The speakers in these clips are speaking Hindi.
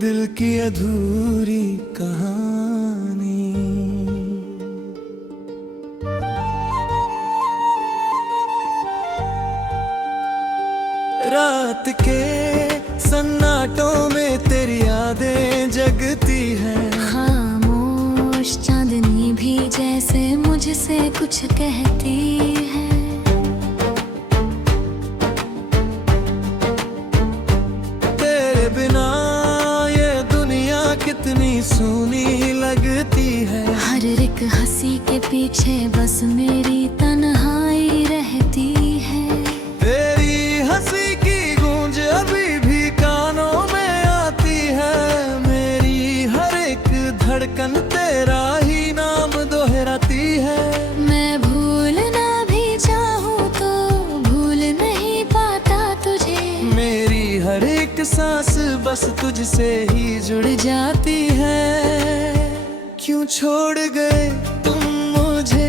दिल की अधूरी कहानी। रात के सन्नाटों में तेरी यादें जगती हैं। खामोश चांदनी भी जैसे मुझसे कुछ कहती है। तेरे बिना ये दुनिया कितनी सूनी लगती है। हर एक हंसी के पीछे बस मेरी तन्हाई रहती है। तेरी हंसी की गूंज अभी भी कानों में आती है। मेरी हर एक धड़कन तेरा ही नाम दोहराती है। मैं भूलना भी चाहूँ तो भूल नहीं पाता तुझे। मेरी हर एक सांस बस तुझसे ही जुड़ जाती है। क्यों छोड़ गए तुम मुझे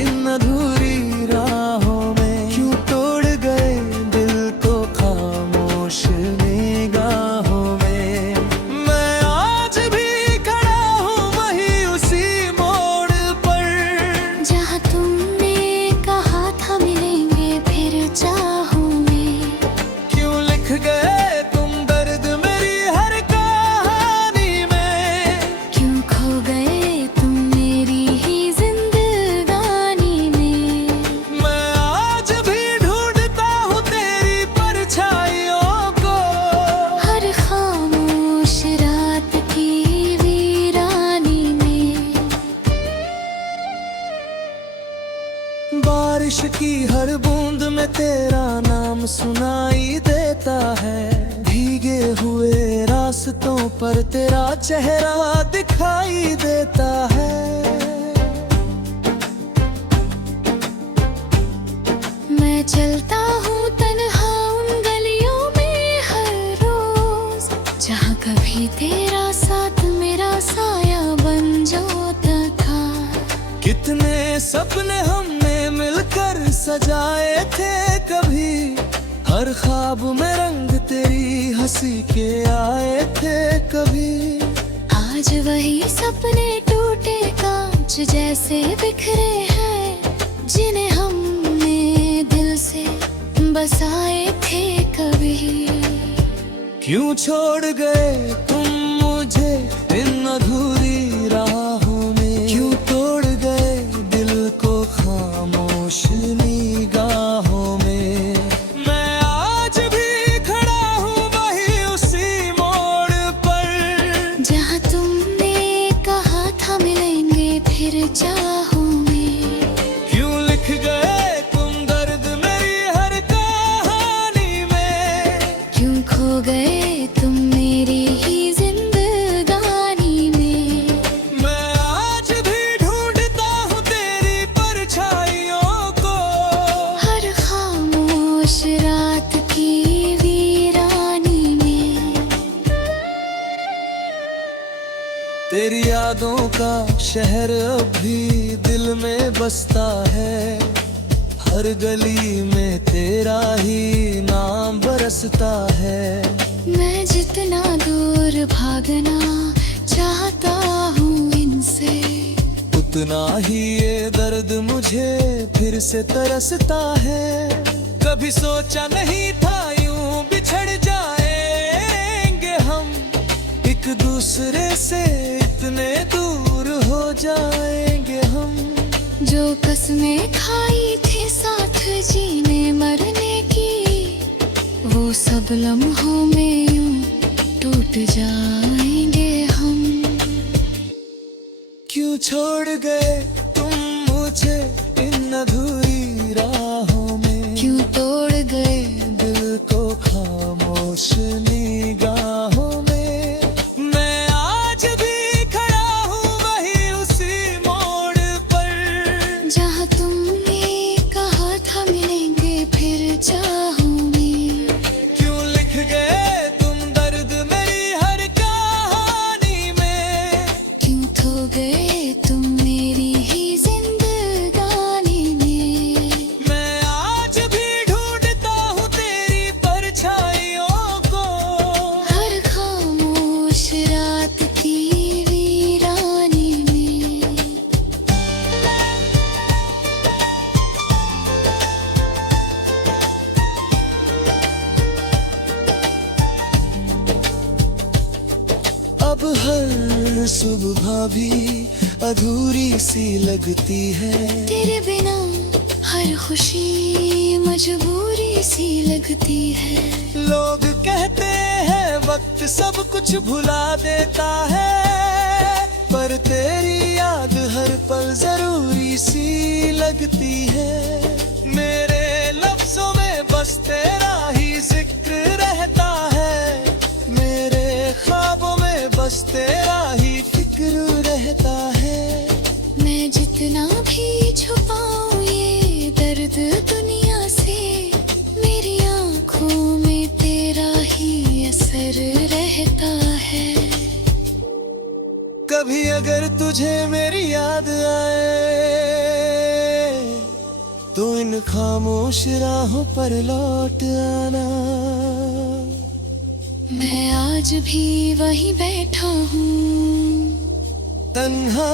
इन अधूरी राहों में? क्यों तोड़ गए दिल को खामोश निगाहों में? मैं आज भी खड़ा हूँ वहीं उसी मोड़ पर, जहाँ तुमने कहा था मिलेंगे फिर चाहूँ मैं। क्यों लिख गए तुम दर्द मेरी हर कहानी में? क्यों खो गए तुम मेरी ही जिंदगानी में। मैं आज भी ढूंढता हूँ तेरी परछाइयों को, हर खामोश रात की वीरानी में। बारिश की हर बूंद में तेरा नाम सुनाई देता है। भीगे हुए रास्तों पर तेरा चेहरा दिखाई देता है। मैं चलता हूँ तन्हा उन गलियों में हर रोज, जहाँ कभी तेरा साथ मेरा साया बन जाता था। कितने सपने हमने मिलकर सजाए थे कभी। हर ख्वाब में रंग तेरी हंसी के आए थे कभी। आज वही सपने टूटे कांच जैसे बिखरे हैं, जिन्हें हमने दिल से बसाए थे कभी। क्यों छोड़ गए तुम मुझे इन अधूरी राहों में? क्यों तोड़ गए दिल को खामोश निगाहों में? मैं आज भी खड़ा हूँ वहीं उसी मोड़ पर, जहाँ तुमने कहा था मिलेंगे फिर चाहूँ मैं। क्यों लिख गए तुम दर्द मेरी हर कहानी में? क्यों खो गए तुम मेरी ही जिंदगानी में। मैं आज भी ढूंढता हूँ तेरी परछाइयों को, हर खामोश रात की वीरानी में। तेरी यादों का शहर अभी दिल में बसता है। हर गली में तेरा ही नाम बरसता है। मैं जितना दूर भागना चाहता हूँ इनसे, उतना ही ये दर्द मुझे फिर से तरसता है। कभी सोचा नहीं था यूं बिछड़ जाएंगे हम, एक दूसरे से इतने दूर हो जाएंगे हम। जो कसमें खाई थी साथ जीने मरने की, वो सब लम्हों में यूं टूट जाएंगे हम। क्यों छोड़ गए तुम मुझे इन अधूरी राहों में? क्यों तोड़ गए दिल को खामोश निगाहों में? मैं आज भी खड़ा हूँ वहीं उसी मोड़ पर, जहाँ तुमने कहा था मिलेंगे फिर चाहूँ मैं। क्यों लिख गए तुम दर्द मेरी हर कहानी में? क्यों खो गए तुम मेरी ही जिंदगानी में। मैं आज भी ढूंढता हूँ तेरी परछाइयों को, अधूरी सी लगती है। तेरे बिना हर खुशी मजबूरी सी लगती है। लोग कहते हैं वक्त सब कुछ भुला देता है, पर तेरी याद हर पल जरूरी सी लगती है। मेरे लफ्जों में बस तेरा ही जिक्र रहता है, मेरे ख्वाबों में बस तेरा ही फिक्र रहता है। मैं जितना भी छुपाऊं ये दर्द दुनिया से, मेरी आंखों में तेरा ही असर रहता है। कभी अगर तुझे मेरी याद आए तो इन खामोश राहों पर लौट आना। मैं आज भी वहीं बैठा हूँ तन्हा,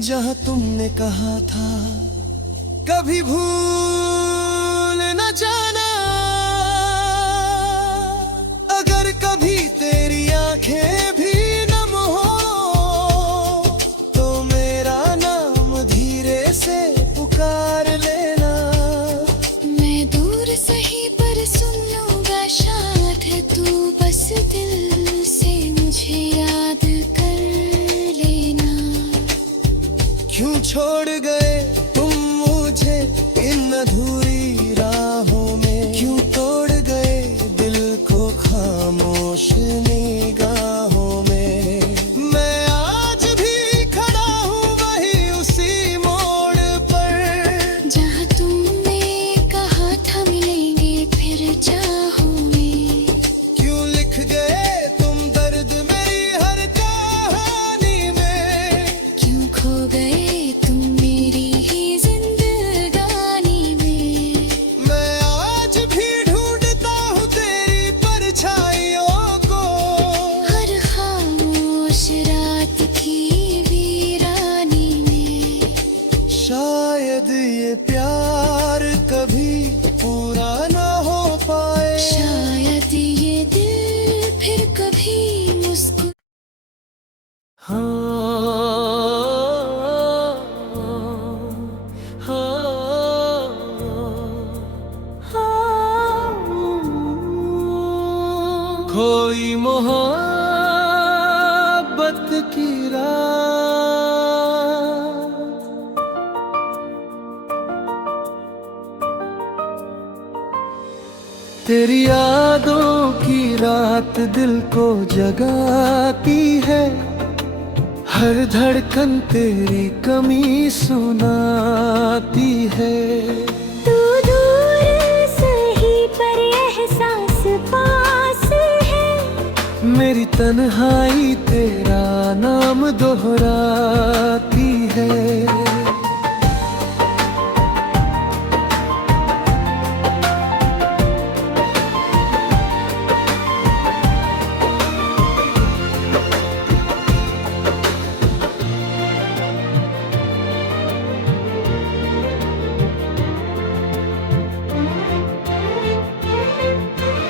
जहाँ तुमने कहा था कभी भूल न जाना। अगर कभी तेरी आंखें भी नम हो तो मेरा नाम धीरे से पुकार लेना। मैं दूर सही पर सुन लूंगा शायद तू, बस दिल से मुझे याद कर लेना। क्यों छोड़ गए तुम मुझे इन अधूरी राहों में, क्यों तोड़ गए दिल को खामोश निगाहों में। मैं आज भी खड़ा हूँ वही उसी मोड़ पर, जहाँ तुमने कहा था मिलेंगे फिर चाहों में। क्यों लिख गए तुम दर्द मेरी हर कहानी में, क्यों खो गए तुम मेरी ही जिंदगानी में। मैं आज भी ढूंढता हूँ तेरी परछाइयों को, हर खामोश रात की वीरानी में। शायद ये प्यार कभी पूरा ना हो पाए। शायद ये दिल फिर कभी मुस्कुरा। कोई मोहब्बत की रात, तेरी यादों की रात दिल को जगाती है। हर धड़कन तेरी कमी सुनाती है। तू दूर सही पर एहसास पास है, मेरी तन्हाई तेरा नाम दोहराती है।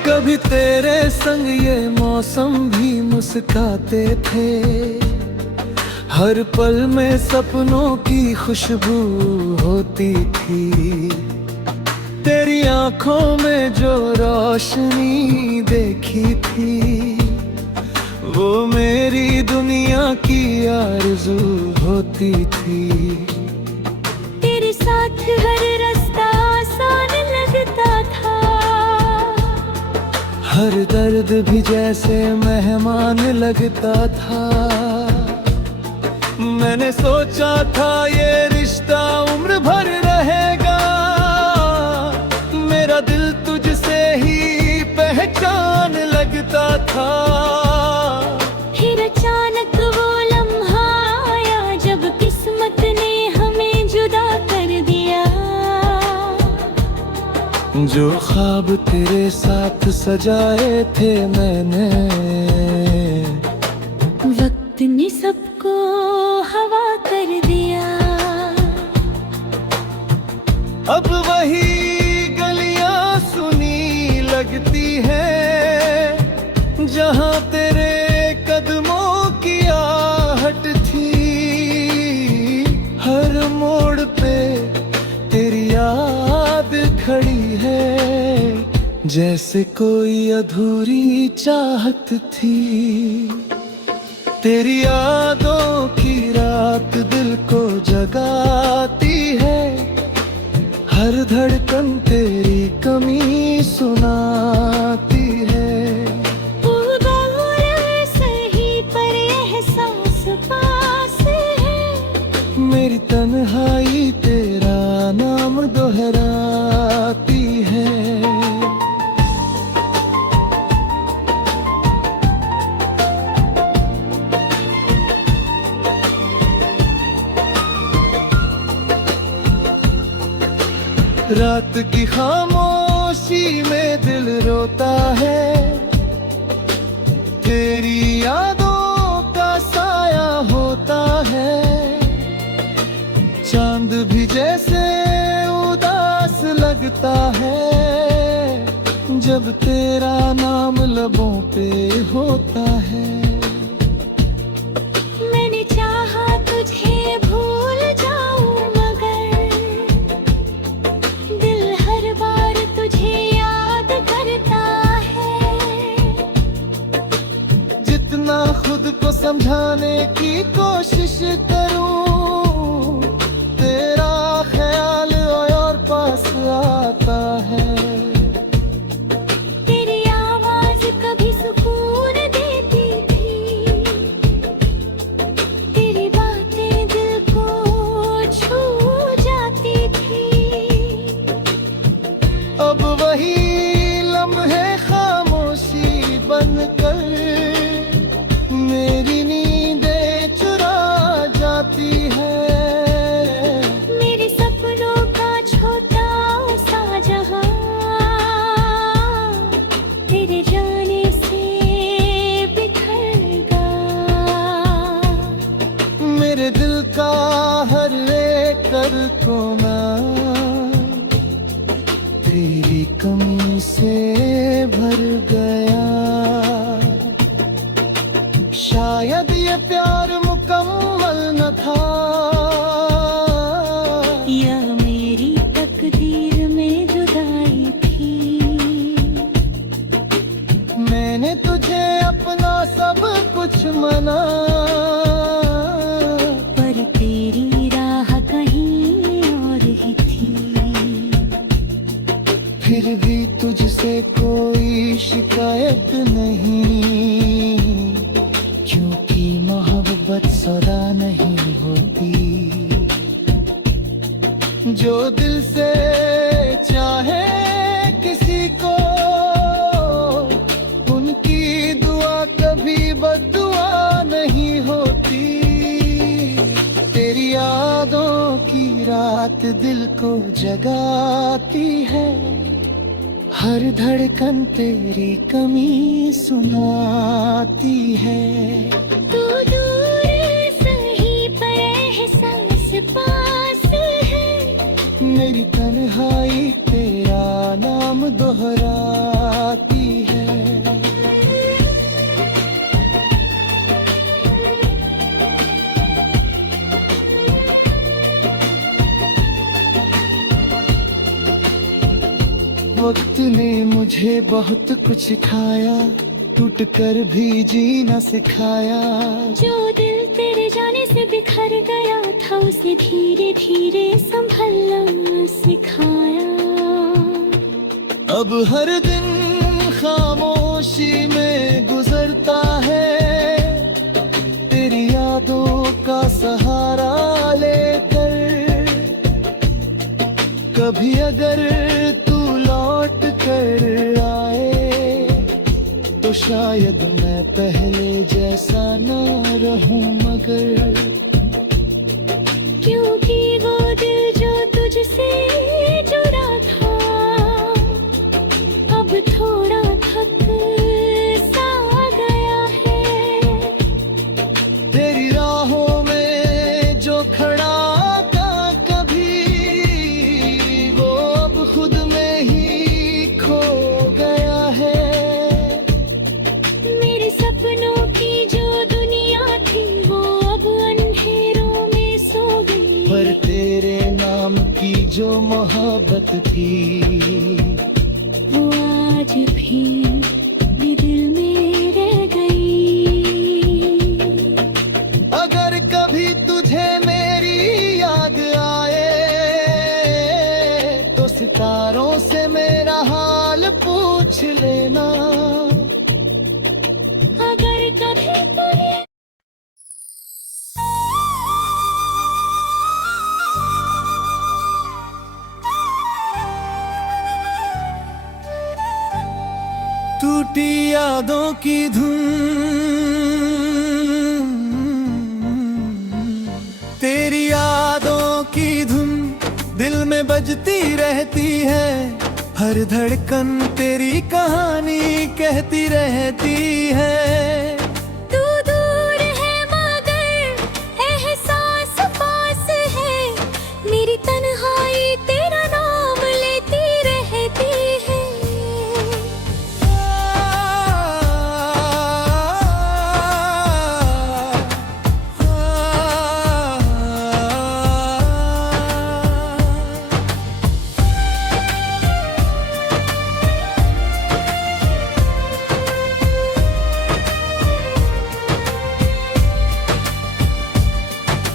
कभी तेरे संग ये मौसम भी मुस्काते थे, हर पल में सपनों की खुशबू होती थी। तेरी आंखों में जो रोशनी देखी थी वो मेरी दुनिया की आरज़ू होती थी। तेरे साथ हर रास्ता आसान लगता था, हर दर्द भी जैसे मेहमान लगता था। मैंने सोचा था ये रिश्ता उम्र भर रहेगा, मेरा दिल तुझसे ही पहचान लगता था। फिर अचानक वो लम्हा आया जब किस्मत ने हमें जुदा कर दिया। जो ख्वाब तेरे साथ सजाए थे मैंने, वक्त ने सबको हवा कर दिया। अब वही गलियां सुनी लगती हैं जहां तेरे जैसे कोई अधूरी चाहत थी। तेरी यादों की रात दिल को जगाती है, हर धड़कन तेरी कमी सुनाती है। तू दूर सही पर एहसास पास है, मेरी तन्हाई तेरा नाम दोहराती है। रात की खामोशी में दिल रोता है, तेरी यादों का साया होता है। चांद भी जैसे उदास लगता है, जब तेरा नाम लबों पे होता है। मैंने चाहा तुझे भूल जाऊं मगर दिल हर बार तुझे याद करता है। जितना खुद को समझाने की कोशिश करूं, तेरा ख्याल और पास आता है। तेरी आवाज कभी सुकून देती थी, तेरी बातें दिल को छू जाती थी। अब वही लम्हे खामोशी बनकर मेरी नींदें चुरा जाती है। मेरे सपनों का छोटा सा जहां तेरे जाने से बिखर गया। मेरे दिल का हर एक कोना तेरी कमी से भर गया। शायद ये प्यार मुकम्मल न था, या मेरी तकदीर में जुदाई थी। मैंने तुझे अपना सब कुछ मना, पर तेरी राह कहीं और ही थी। फिर भी तुझसे कोई शिकायत नहीं, क्योंकि मोहब्बत सौदा नहीं होती। जो दिल से चाहे किसी को, उनकी दुआ कभी बद्दुआ नहीं होती। तेरी यादों की रात दिल को जगाती है, हर धड़कन तेरी कमी सुनाती है। तू दूर सही पर एहसास पास है, मेरी तन्हाई तेरा नाम दोहराती है। वक्त ने मुझे बहुत कुछ सिखाया, टूट कर भी जीना सिखाया। जो दिल तेरे जाने से बिखर गया था, उसे धीरे धीरे संभलना सिखाया। अब हर दिन खामोशी में गुजरता है, तेरी यादों का सहारा लेकर। कभी अगर तू लौट कर आए, तो शायद मैं पहले जैसा ना रहूं मगर। क्योंकि वो दिल जो तुझसे जुड़ा था, अब थोड़ा थक सा गया है। तेरी राहों में जो खड़ा था कभी, वो अब खुद में ही खो गया है। मेरे सपनों की जो दुनिया थी, वो अब अंधेरों में सो गई। पर तेरे नाम की जो मोहब्बत थी, वो आज कभी भी दिल में रह गई। अगर कभी तुझे मेरी याद आए तो सितारों से मेरा हाल पूछ लेना। अगर कभी तुझे टूटी यादों की धुन तेरी यादों की धुन दिल में बजती रहती है। हर धड़कन तेरी कहानी कहती रहती है। तू दूर है मगर एहसास पास है। मेरी तन्हाई तेरा नाम लेती रहती है।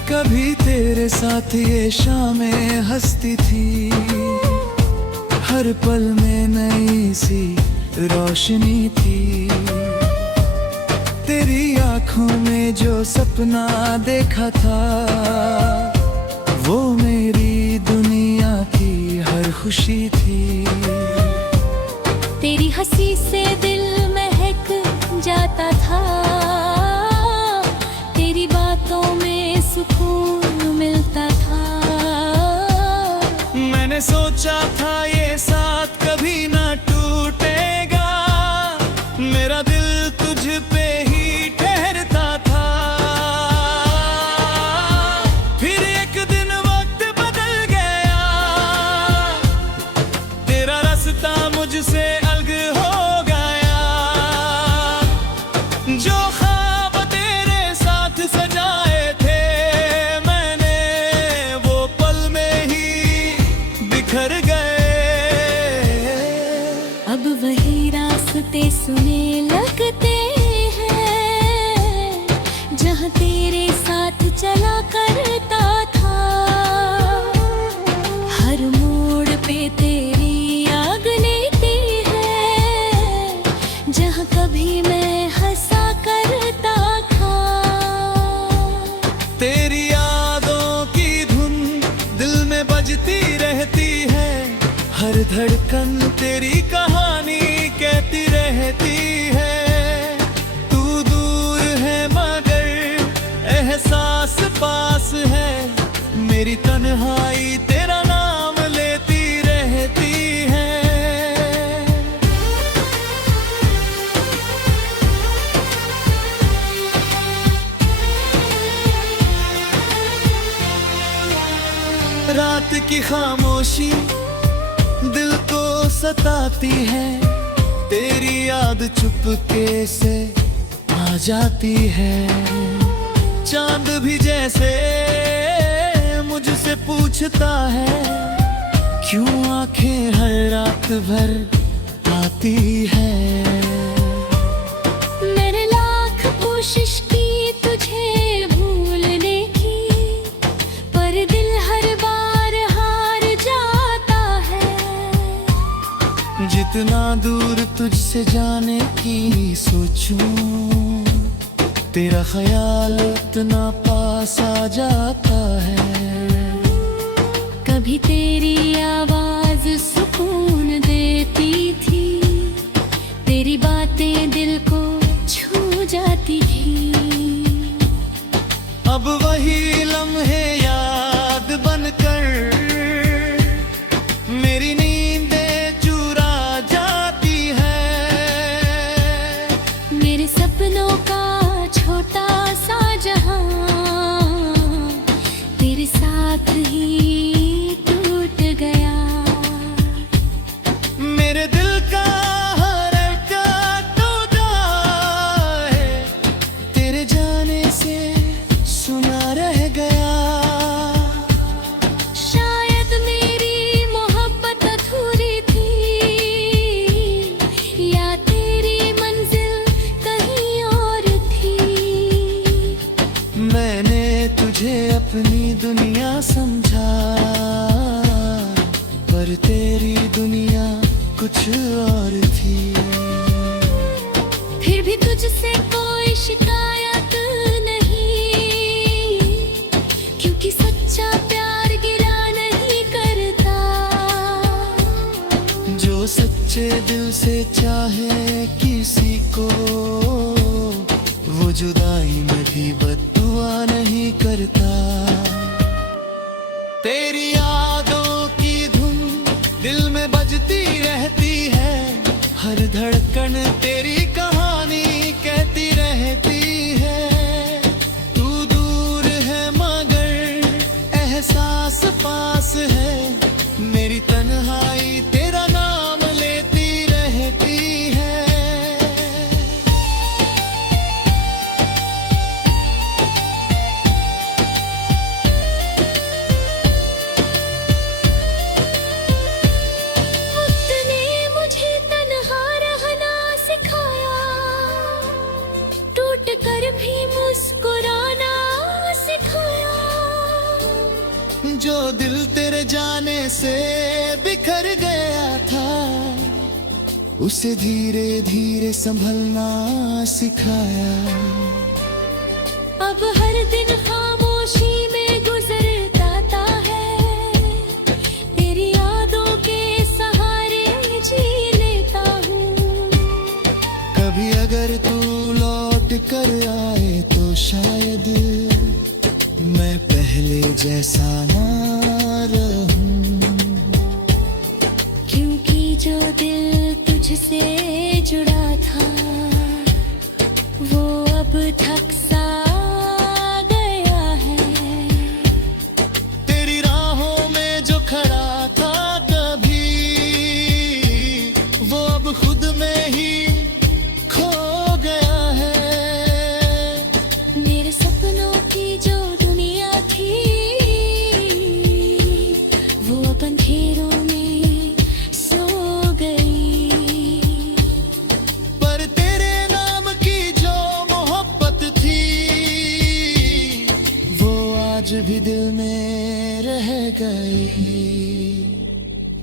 कभी तेरे साथ ये शामें हंसती थी। हर पल में नई सी रोशनी थी। तेरी आंखों में जो सपना देखा था वो मेरी दुनिया की हर खुशी थी। तेरी हंसी से दिल महक जाता था। तेरी बातों में सुकून मिलता था। मैंने सोचा था ये साथ कभी ना टूटेगा। मेरा दिल तुझ पे ही ठहरता था। फिर एक दिन वक्त बदल गया। तेरा रास्ता मुझसे अलग हो गया। जो ख्वाब तेरे साथ सजाए थे मैंने वो पल में ही बिखर गए। अब वही रास्ते सुने लगते हैं जहाँ तेरे साथ चला करता था। हर मोड़ पे तेरी आग लेती है जहाँ कभी मैं हंसा करता था। तेरी यादों की धुन दिल में बजती रहती है। हर धड़कन तेरी कहानी कहती रहती है। तू दूर है मगर एहसास पास है। मेरी तन्हाई तेरा नाम लेती रहती है। रात की खामोशी दिल को सताती है। तेरी याद चुपके से आ जाती है। चांद भी जैसे मुझसे पूछता है क्यों आंखें हर रात भर आती है। मैंने लाख कोशिश की तुझे भूलने की पर दिल हर बार हार जाता है। जितना दूर तुझसे जाने की सोचूं तेरा ख्याल उतना पास आ जाता है। कभी तेरी आवाज सुकून देती थी। तेरी बातें दिल को छू जाती थी। अब वही लम्हे याद बनकर मेरी नींदें चुरा जाती है। मेरे सपनों का छोटा सा जहां तेरे साथ ही टूट गया। मेरे दिल का हर धड़कन टूटा है। तेरे जाने से सुना रह अपनी दुनिया समझा, पर तेरी दुनिया कुछ और थी। फिर भी तुझसे कोई शिकायत नहीं, क्योंकि सच्चा प्यार गिला नहीं करता। जो सच्चे दिल से चाहे किसी को, वो जुदाई में भी बद्दुआ नहीं करता। तेरी यादों की धुन दिल में बजती रहती है, हर धड़कन तेरी कहानी कहती रहती है। तू दूर है मगर एहसास पास है, मेरी तन्हाई तेरा नाम लेती रहती है। कर भी मुस्कुराना सिखाया। जो दिल तेरे जाने से बिखर गया था, उसे धीरे धीरे संभलना सिखाया। अब हर दिन खामोशी में गुजरता है, तेरी यादों के सहारे जी लेता हूँ। कभी अगर तू लौट कर आए तो शायद मैं पहले जैसा ना रहूं, क्योंकि जो दिल तुझसे जुड़ा था, वो अब थक सा गया है। तेरी राहों में जो खड़ा था कभी, वो अब खुद में ही खो गया है। मेरे सपनों की जो दुनिया थी, वो अब अंधेरों में सो गई। पर तेरे नाम की जो मोहब्बत थी, वो आज भी दिल में रह गई।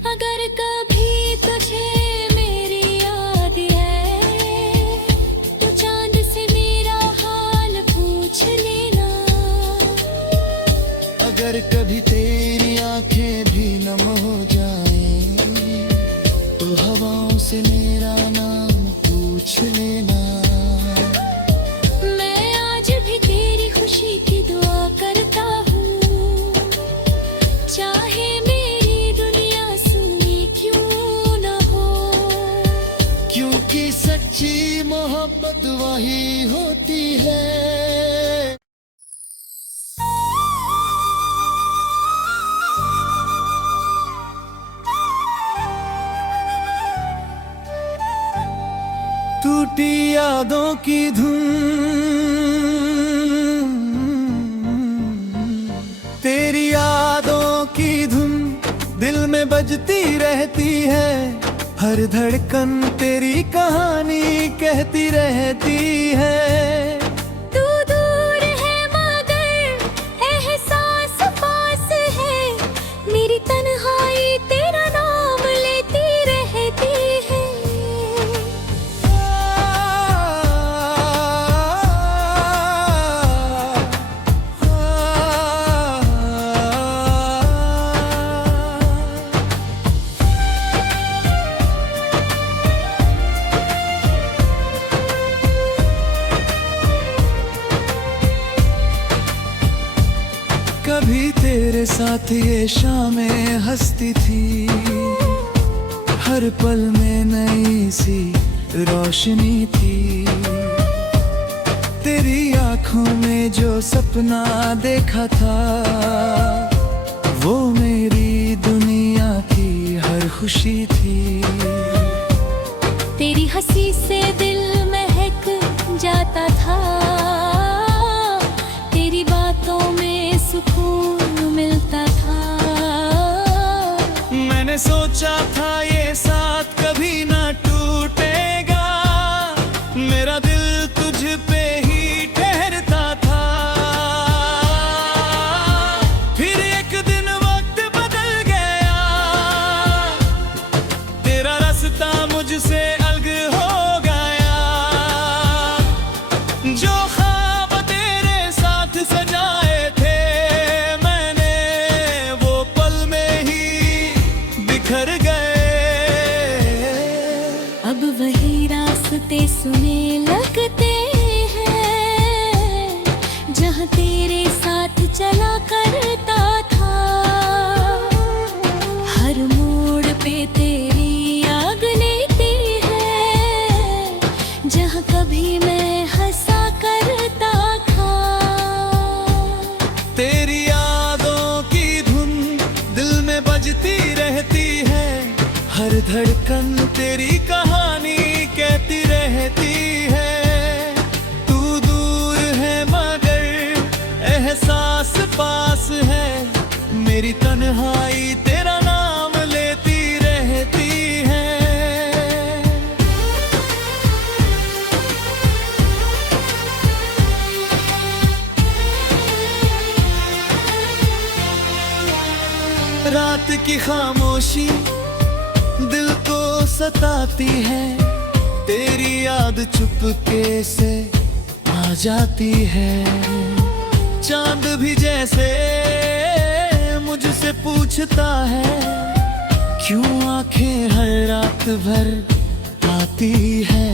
अगर कभी तुझे मेरी याद है, तो चांद से मेरा हाल पूछ लेना। अगर कभी तेरी आंखें भी नम हो जाएं, तो हवाओं से मेरा नाम पूछ लेना। मैं आज भी तेरी खुशी की दुआ करता हूँ, चाहे मेरी दुनिया सुनी क्यों न हो। क्योंकि सच्ची मोहब्बत वही होती है। टूटी यादों की धुन तेरी यादों की धुन दिल में बजती रहती है, हर धड़कन तेरी कहानी कहती रहती है। तू दूर है मगर एहसास पास है, मेरी तन्हाई तेरा नाम लेती रहती है। कभी तेरे साथ ये शामें हंसती थी, हर पल में नई सी रोशनी थी। तेरी आंखों में जो सपना देखा था, वो मेरी दुनिया की हर खुशी थी। तेरी हंसी से दिल महक जाता था, तेरी बातों में सुकून मिलता था। मैंने सोचा था ये साथ कभी ना टूटेगा, मेरा दिल तुझ पे ही ठहरता था। जहाँ तेरे साथ चला करता था। हर मोड़ पे तेरी आग लेती है, जहाँ कभी मैं हंसा करता था। तेरी यादों की धुन दिल में बजती रहती है, हर धड़कन तेरी कहानी कहती रहती है। तू दूर है मगर एहसास पास है, मेरी तन्हाई तेरा नाम लेती रहती है। रात की खामोशी दिल को सताती है, तेरी याद चुपके से आ जाती है। चांद भी जैसे मुझसे पूछता है, क्यों आंखें हर रात भर आती है।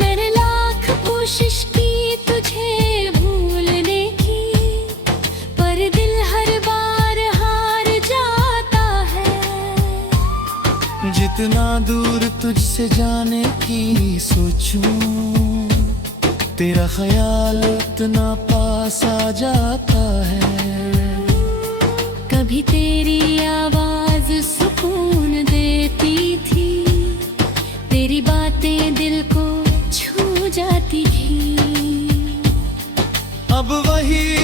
मैंने लाख कोशिश की तुझे भूलने की, पर दिल हर बार हार जाता है। जितना दूर तुझसे जाने की सोचूं, तेरा ख्याल उतना पास आ जाता है। कभी तेरी आवाज सुकून देती थी, तेरी बातें दिल को छू जाती थी। अब वही